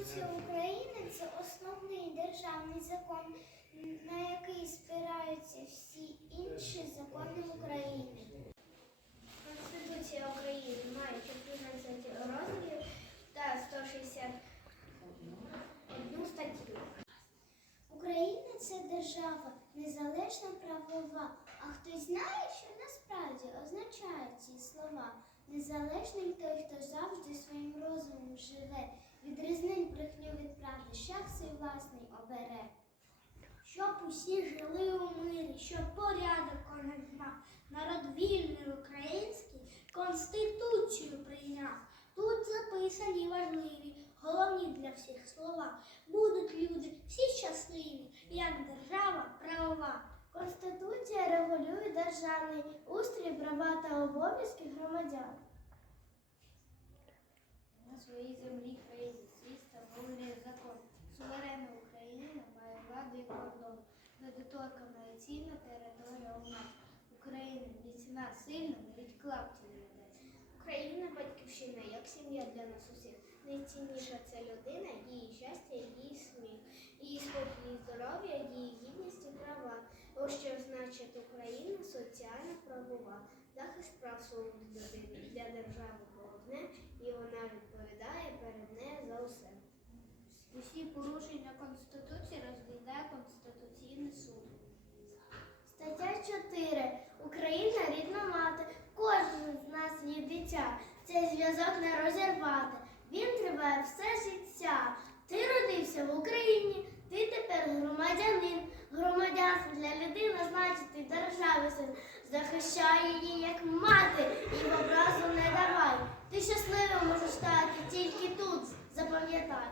Конституція України це основний державний закон, на який спираються всі інші закони України. Конституція України має 14 розділів та 161 статтю. Україна це держава незалежна правова. А хтось знає, що насправді означають ці слова? Незалежним той, хто завжди від правди, свій власний обере. Щоб усі жили у мирі, щоб порядок кожен народ вільний український конституцію прийняв. Тут записані важливі, головні для всіх слова. Будуть люди всі щасливі, як держава правова. Конституція регулює державний устрій, права та обов'язки громадян. На своїй землі країни світ встановлює закон. Суверенна Україна має владу і і цінна територія у нас. Україна міцна, сильна, навіть клапті не дасть. Україна батьківщина, як сім'я для нас усіх. Найцінніша це людина, її щастя, її сміх, її спокій, і здоров'я, її гідність і права. Ось що значить Україна соціальна правова. Захист прав свободи людини для держави головне, і вона відповідає перед нею за усе. Усі порушення Конституції розглядає Конституційний суд. Стаття 4. Україна рідна мати. Кожен з нас дитя. Цей зв'язок не розірвати. Він триває все життя. Ти родився в Україні, ти тепер громадянин. Громадянство для людини значить держави син. Захищай її як мати і образу не давай. Ти щасливим можеш стати тільки тут. Запам'ятай.